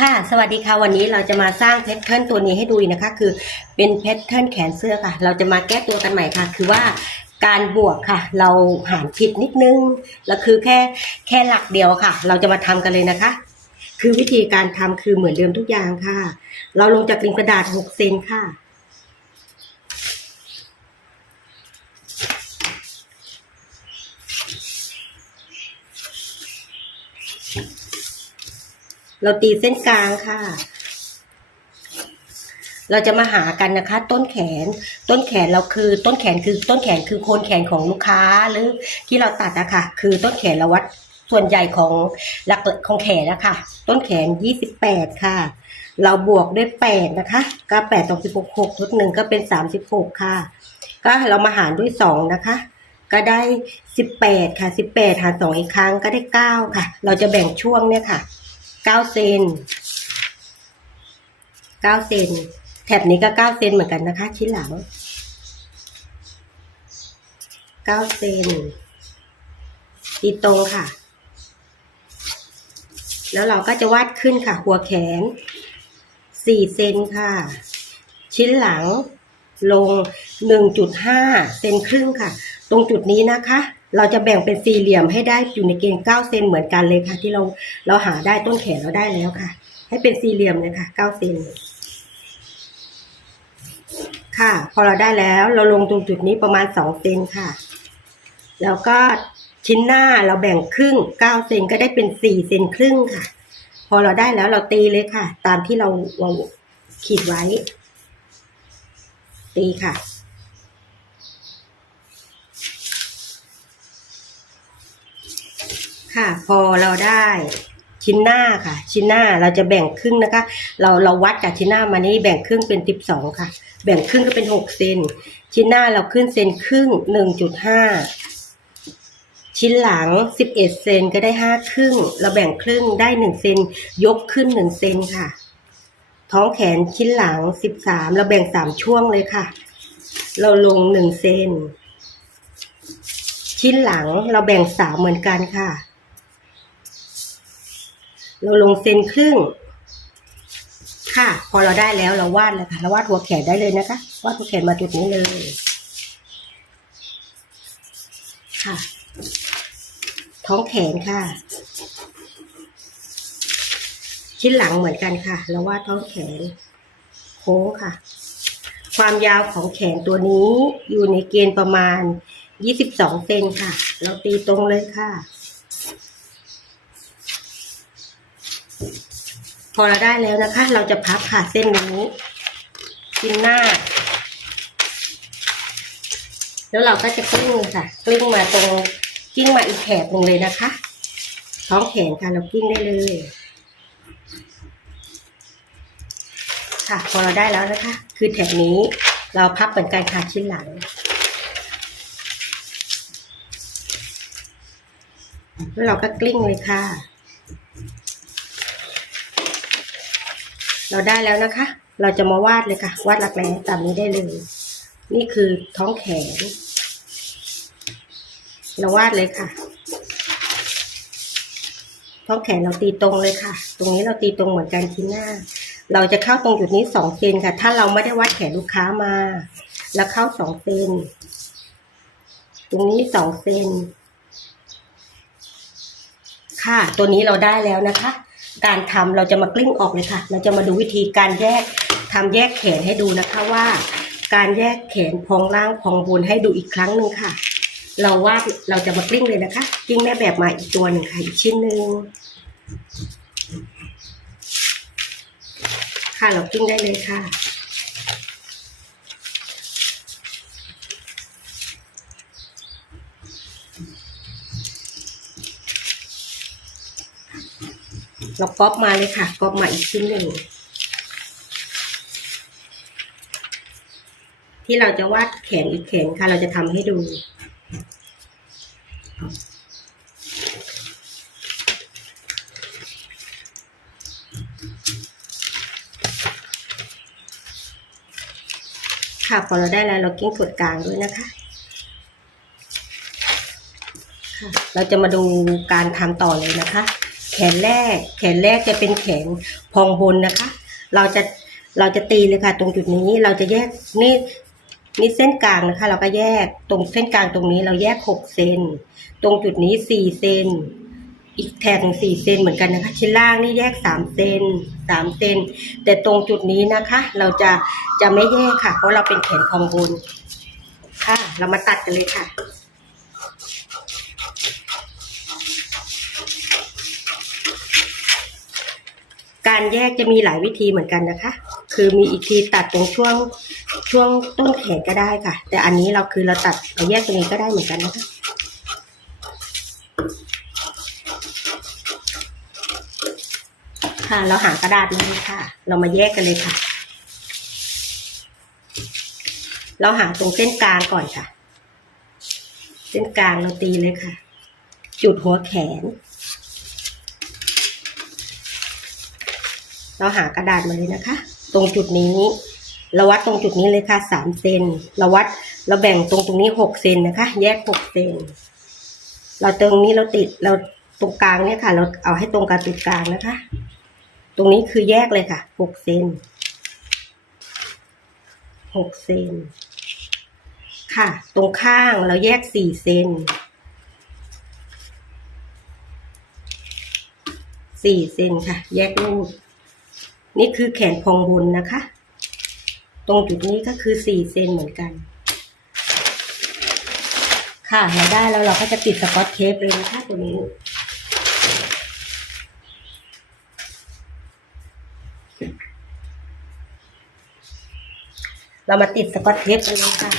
ค่ะ สวัสดีค่ะ วันนี้เราจะมาสร้างแพทเทิร์นตัวนี้ให้ดูนะคะ คือเป็นแพทเทิร์นแขนเสื้อค่ะ เราจะมาแก้ตัวกันใหม่ค่ะ คือว่าการบวกค่ะ เราหารผิดนิดนึง แล้วคือแค่แค่หลักเดียวค่ะ เราจะมาทำกันเลยนะคะ คือวิธีการทำคือเหมือนเดิมทุกอย่างค่ะ เราลงจากกริมกระดาษ6เซนค่ะ เราตีเส้นกลางค่ะ เราจะมาหากันนะคะ ต้นแขน ต้นแขนเราคือ ต้นแขนคือต้นแขนคือโคนแขนของลูกค้าหรือที่เราตัดอะคะคือต้นแขนเราวัดส่วนใหญ่ของหลักของแขนนะคะต้นแขนยี่สิบแปดค่ะ เราบวกด้วยแปดนะคะก็แปดตรงสิบหกหกลดหนึ่งก็เป็นสามสิบหกค่ะ ก็เรามาหารด้วยสองนะคะ ก็ได้สิบแปดค่ะสิบแปดหารสองอีกครั้งก็ได้เก้าค่ะ เราจะแบ่งช่วงเนี่ยค่ะ เก้าเซนเก้าเซนแถบนี้ก็เก้าเซนเหมือนกันนะคะ ชิ้นหลังเก้าเซนตีตรงค่ะ แล้วเราก็จะวาดขึ้นค่ะ หัวแขนสี่เซนค่ะ ชิ้นหลังลงหนึ่งจุดห้าเซนครึ่งค่ะ ตรงจุดนี้นะคะ เราจะแบ่งเป็นสี่เหลี่ยมให้ได้อยู่ในเกณฑ์เก้าเซนเหมือนกันเลยค่ะ ที่เราเราหาได้ต้นแขนเราได้แล้วค่ะ ให้เป็นสี่เหลี่ยมเลยค่ะเก้าเซนค่ะ พอเราได้แล้วเราลงตรงจุดนี้ประมาณสองเซนค่ะ แล้วก็ชิ้นหน้าเราแบ่งครึ่งเก้าเซนก็ได้เป็นสี่เซนครึ่งค่ะ พอเราได้แล้วเราตีเลยค่ะ ตามที่เราเราขีดไว้ ตีค่ะ ค่ะ พอเราได้ชิ้นหน้าค่ะ ชิ้นหน้าเราจะแบ่งครึ่งนะคะ เราเราวัดจากชิ้นหน้ามานี้แบ่งครึ่งเป็นสิบสองค่ะ แบ่งครึ่งก็เป็นหกเซนชิ้นหน้าเราขึ้นเซนครึ่งหนึ่งจุดห้าชิ้นหลังสิบเอ็ดเซนก็ได้ห้าครึ่ง เราแบ่งครึ่งได้หนึ่งเซน ยกขึ้นหนึ่งเซนค่ะ ท้องแขนชิ้นหลังสิบสามเราแบ่งสามช่วงเลยค่ะ เราลงหนึ่งเซน ชิ้นหลังเราแบ่งสามเหมือนกันค่ะ เราลงเซนครึ่ง ค่ะ พอเราได้แล้วเราวาดเลยค่ะ เราวาดหัวแขนได้เลยนะคะ วาดหัวแขนมาจุดนี้เลย ค่ะ ท้องแขนค่ะ ชิ้นหลังเหมือนกันค่ะ เราวาดท้องแขน โค้งค่ะ ความยาวของแขนตัวนี้อยู่ในเกณฑ์ประมาณ 22เซนค่ะ เราตีตรงเลยค่ะ พอเราได้แล้วนะคะ เราจะพับค่ะเส้นนี้กินหน้า แล้วเราก็จะกลิ้งค่ะกลิ้งมาตรงกลิ้งมาอีกแถบหนึ่งเลยนะคะ ท้องแขนค่ะเรากลิ้งได้เลย ค่ะ พอเราได้แล้วนะคะ คือแถบนี้ เราพับเหมือนกันค่ะชิ้นหลังแล้วเราก็กลิ้งเลยค่ะ เราได้แล้วนะคะ เราจะมาวาดเลยค่ะ วาดหลักแร้ตามนี้ได้เลย นี่คือท้องแขน เราวาดเลยค่ะ ท้องแขนเราตีตรงเลยค่ะ ตรงนี้เราตีตรงเหมือนกันที่หน้า เราจะเข้าตรงจุดนี้สองเซนค่ะ ถ้าเราไม่ได้วัดแขนลูกค้ามา แล้วเข้าสองเซน ตรงนี้สองเซน ค่ะ ตัวนี้เราได้แล้วนะคะ การทำเราจะมากลิ้งออกเลยค่ะ เราจะมาดูวิธีการแยกทำแยกแขนให้ดูนะคะว่า การแยกแขนพองล่างพองบนให้ดูอีกครั้งหนึ่งค่ะ เราวาดเราจะมากลิ้งเลยนะคะกลิ้งแม่แบบมาอีกตัวหนึ่งค่ะอีกชิ้นหนึ่งค่ะเรากลิ้งได้เลยค่ะ เราก๊อปมาเลยค่ะก๊อปมาอีกชิ้นหนึ่งที่เราจะวาดแขนอีกแขนค่ะ เราจะทำให้ดูค่ะพอเราได้แล้วเรากิ้งกดกลางด้วยนะคะค่ะเราจะมาดูการทำต่อเลยนะคะ แขนแรก แขนแรกจะเป็นแขนพองบนนะคะ เราจะเราจะตีเลยค่ะ ตรงจุดนี้เราจะแยกนี่นี่เส้นกลางนะคะ เราก็แยกตรงเส้นกลางตรงนี้เราแยกหกเซนตรงจุดนี้สี่เซนอีกแถบหนึ่งสี่เซนเหมือนกันนะคะชิ้นล่างนี่แยกสามเซนสามเซนแต่ตรงจุดนี้นะคะ เราจะจะไม่แยกค่ะ เพราะเราเป็นแขนพองบนค่ะ เรามาตัดกันเลยค่ะ การแยกจะมีหลายวิธีเหมือนกันนะคะ คือมีอีกทีตัดตรงช่วงช่วงต้นแขนก็ได้ค่ะ แต่อันนี้เราคือเราตัดเราแยกตรงนี้ก็ได้เหมือนกันนะคะค่ะ เราหากระดาษมาเลยค่ะ เรามาแยกกันเลยค่ะ เราหาตรงเส้นกลางก่อนค่ะ เส้นกลางเราตีเลยค่ะ จุดหัวแขน เราหากระดาษมาเลยนะคะ ตรงจุดนี้เราวัดตรงจุดนี้เลยค่ะสามเซนเราวัดเราแบ่งตรงตรงนี้หกเซนนะคะ แยกหกเซนเราตรงนี้เราติดเราตรงกลางเนี่ยค่ะ เราเอาให้ตรงกับจุดกลางนะคะ ตรงนี้คือแยกเลยค่ะหกเซนหกเซนค่ะ ตรงข้างเราแยกสี่เซนสี่เซนค่ะ แยกรูด นี่คือแขนพองบนนะคะ ตรงจุดนี้ก็คือสี่เซนเหมือนกัน ค่ะเราได้แล้วเราก็จะติดสกอตเทปเลยนะคะตัวนี้เรามาติดสกอตเทปกันเลยค่ะ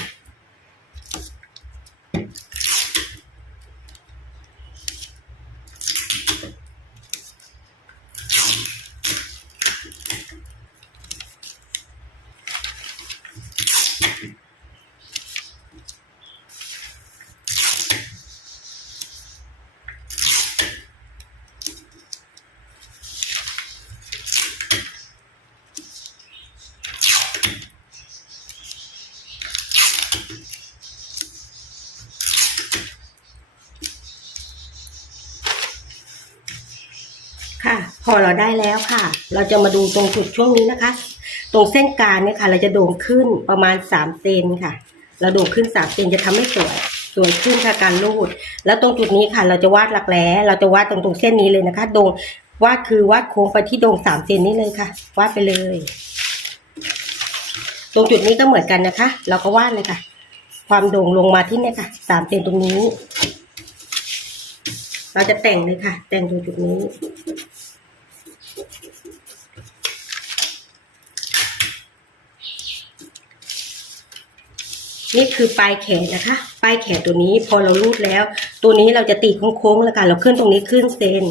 ค่ะ พอเราได้แล้วค่ะ เราจะมาดูตรงจุดช่วงนี้นะคะ ตรงเส้นกลางเนี่ยค่ะ เราจะโด่งขึ้นประมาณสามเซนค่ะ เราโด่งขึ้นสามเซนจะทำให้สวยสวยขึ้นค่ะการรูด แล้วตรงจุดนี้ค่ะ เราจะวาดหลักแร้เราจะวาดตรงตรงเส้นนี้เลยนะคะ โด่งวาดคือวาดโค้งไปที่โด่งสามเซนนี้เลยค่ะ วาดไปเลย ตรงจุดนี้ก็เหมือนกันนะคะ เราก็วาดเลยค่ะ ความโด่งลงมาที่เนี่ยค่ะสามเซนตรงนี้ เราจะแต่งเลยค่ะ แต่งตรงจุดนี้ นี่คือปลายแขนนะคะ ปลายแขนตัวนี้พอเรารูดแล้ว ตัวนี้เราจะตีโค้งๆแล้วค่ะเราขึ้นตรงนี้ขึ้นเซน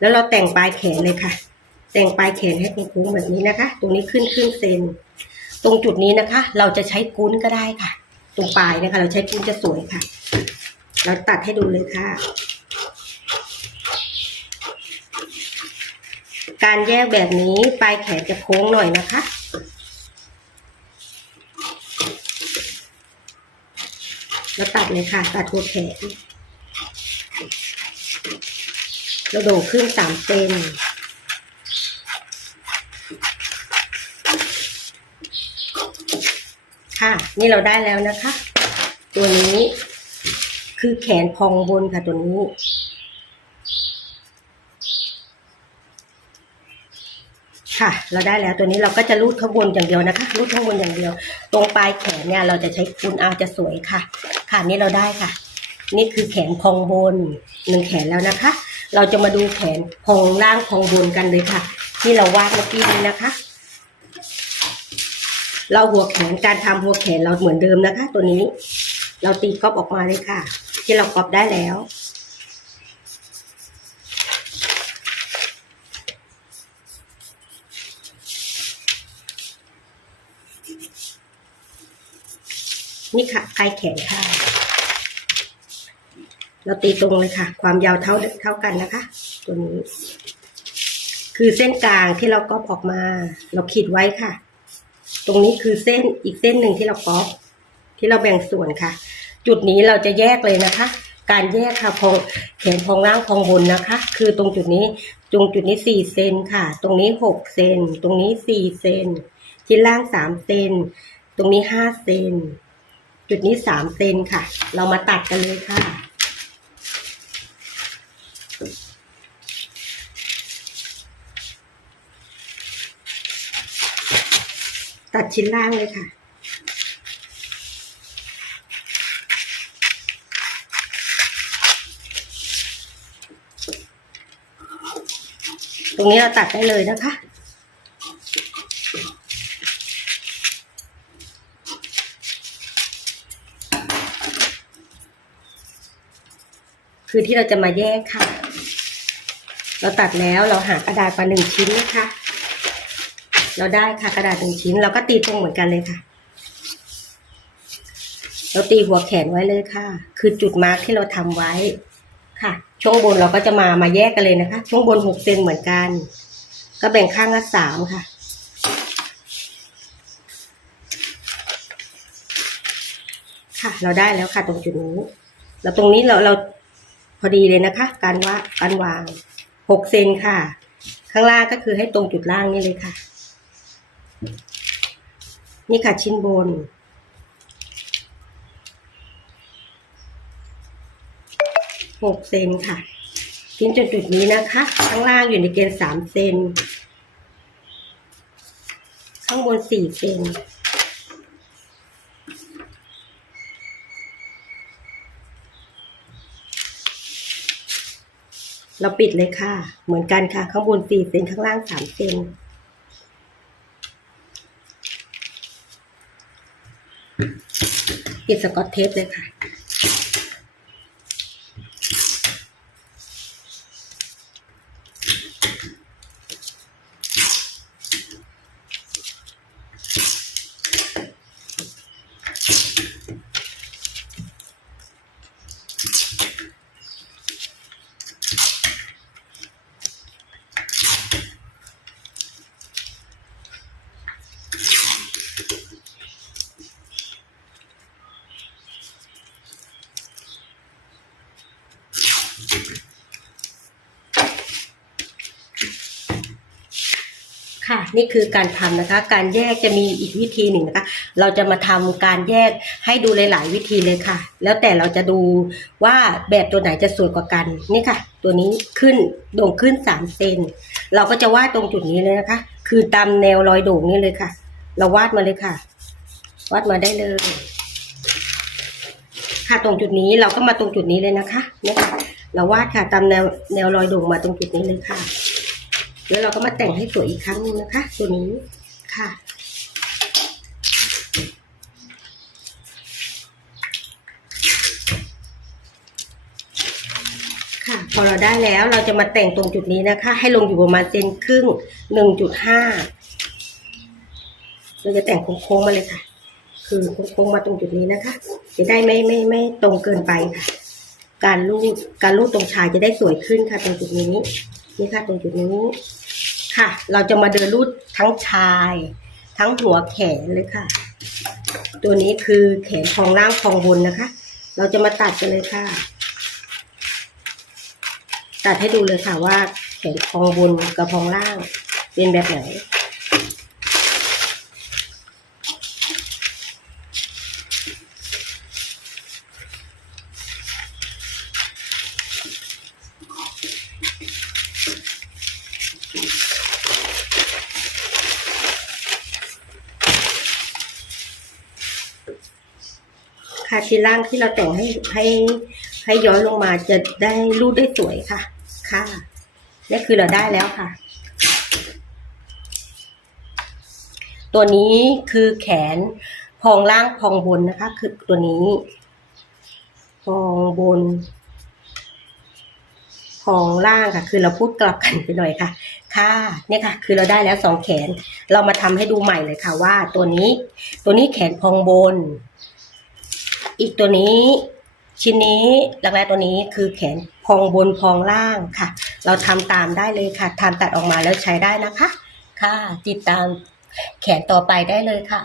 แล้วเราแต่งปลายแขนเลยค่ะ แต่งปลายแขนให้โค้งๆแบบนี้นะคะ ตรงนี้ขึ้นขึ้นเซนตรงจุดนี้นะคะ เราจะใช้กุ้นก็ได้ค่ะ ตรงปลายนะคะ เราใช้กุ้นจะสวยค่ะ เราตัดให้ดูเลยค่ะ การแยกแบบนี้ปลายแขนจะโค้งหน่อยนะคะ แล้วตัดเลยค่ะ ตัดหัวแขนเราโด่งขึ้นสามเซนค่ะ นี่เราได้แล้วนะคะ ตัวนี้คือแขนพองบนค่ะตัวนี้ค่ะ เราได้แล้วตัวนี้เราก็จะรูดข้างบนอย่างเดียวนะคะรูดข้างบนอย่างเดียว ตรงปลายแขนเนี่ยเราจะใช้คูณเอาจะสวยค่ะ ค่ะนี่เราได้ค่ะ นี่คือแขนพองบนหนึ่งแขนแล้วนะคะ เราจะมาดูแขนพองล่างพองบนกันเลยค่ะ ที่เราวาดเมื่อกี้นี้นะคะ เราหัวแขนการทำหัวแขนเราเหมือนเดิมนะคะ ตัวนี้ เราตีก๊อบออกมาเลยค่ะ ที่เราก๊อบได้แล้วนี่ค่ะ ปลายแขนค่ะเราตีตรงเลยค่ะ ความยาวเท่าเท่ากันนะคะ ตัวนี้ คือเส้นกลางที่เราก๊อปออกมา เราขีดไว้ค่ะ ตรงนี้คือเส้นอีกเส้นหนึ่งที่เราก๊อปที่เราแบ่งส่วนค่ะ จุดนี้เราจะแยกเลยนะคะ การแยกค่ะพองแขนพองล่างพองบนนะคะ คือตรงจุดนี้ตรงจุดนี้สี่เซนค่ะ ตรงนี้หกเซนตรงนี้สี่เซนที่ล่างสามเซนตรงนี้ห้าเซน จุดนี้สามเซนค่ะ เรามาตัดกันเลยค่ะ ตัดชิ้นล่างเลยค่ะตรงนี้เราตัดได้เลยนะคะ คือที่เราจะมาแยกค่ะ เราตัดแล้วเราหากระดาษมาหนึ่งชิ้นนะคะ เราได้ค่ะกระดาษหนึ่งชิ้น เราก็ตีตรงเหมือนกันเลยค่ะ เราตีหัวแขนไว้เลยค่ะ คือจุดมาร์กที่เราทำไว้ค่ะ ช่วงบนเราก็จะมามาแยกกันเลยนะคะ ช่วงบนหกเซนเหมือนกัน ก็แบ่งข้างละสามค่ะค่ะ เราได้แล้วค่ะตรงจุดนี้ แล้วตรงนี้เราเรา พอดีเลยนะคะ การว่าการวางหกเซนค่ะ ข้างล่างก็คือให้ตรงจุดล่างนี่เลยค่ะ นี่ค่ะชิ้นบน หกเซนค่ะชิ้นจุดจุดนี้นะคะ ข้างล่างอยู่ในเกณฑ์สามเซน ข้างบนสี่เซน เราปิดเลยค่ะ เหมือนกันค่ะ ข้างบนสี่เซนข้างล่างสามเซนปิดสกอตเทปเลยค่ะ ค่ะนี่คือการทำนะคะ การแยกจะมีอีกวิธีหนึ่งนะคะ เราจะมาทำการแยกให้ดูหลาย ๆ วิธีเลยค่ะ แล้วแต่เราจะดูว่าแบบตัวไหนจะสวยกว่ากันนี่ค่ะ ตัวนี้ขึ้นโด่งขึ้นสามเซนเราก็จะวาดตรงจุดนี้เลยนะคะ คือตามแนวรอยโด่งนี่เลยค่ะ เราวาดมาเลยค่ะ วาดมาได้เลย ค่ะตรงจุดนี้เราก็มาตรงจุดนี้เลยนะคะเนี่ยค่ะเราวาดค่ะตามแนวแนวรอยโด่งมาตรงจุดนี้เลยค่ะ แล้วเราก็มาแต่งให้สวยอีกครั้งนึงนะคะ ตัวนี้ค่ะค่ะพอเราได้แล้วเราจะมาแต่งตรงจุดนี้นะคะ ให้ลงอยู่ประมาณเซนครึ่งหนึ่งจุดห้าเราจะแต่งโค้งๆมาเลยค่ะ คือโค้งๆมาตรงจุดนี้นะคะ จะได้ไม่ไม่ไม่ตรงเกินไปค่ะ การรูดการรูดตรงชายจะได้สวยขึ้นค่ะตรงจุดนี้ นี่ค่ะตรงจุดนี้ค่ะ เราจะมาเดินรูดทั้งชาย ทั้งหัวแขนเลยค่ะ ตัวนี้คือแขนของล่างของบนนะคะ เราจะมาตัดกันเลยค่ะ ตัดให้ดูเลยค่ะว่าแขนของบนกับของล่างเป็นแบบไหน ค่ะชิ้นล่างที่เราแต่งให้ให้ให้ย้อยลงมาจะได้รูดได้สวยค่ะ ค่ะนี่คือเราได้แล้วค่ะ ตัวนี้คือแขนพองล่างพองบนนะคะ คือตัวนี้ พองบน พองล่างค่ะ คือเราพูดกลับกันไปหน่อยค่ะ ค่ะเนี่ยค่ะ คือเราได้แล้วสองแขน เรามาทำให้ดูใหม่เลยค่ะว่า ตัวนี้ ตัวนี้แขนพองบน อีกตัวนี้ชิ้นนี้หลักแรกตัวนี้คือแขนพองบนพองล่างค่ะ เราทำตามได้เลยค่ะทำตัดออกมาแล้วใช้ได้นะคะ ค่ะติดตามแขนต่อไปได้เลยค่ะ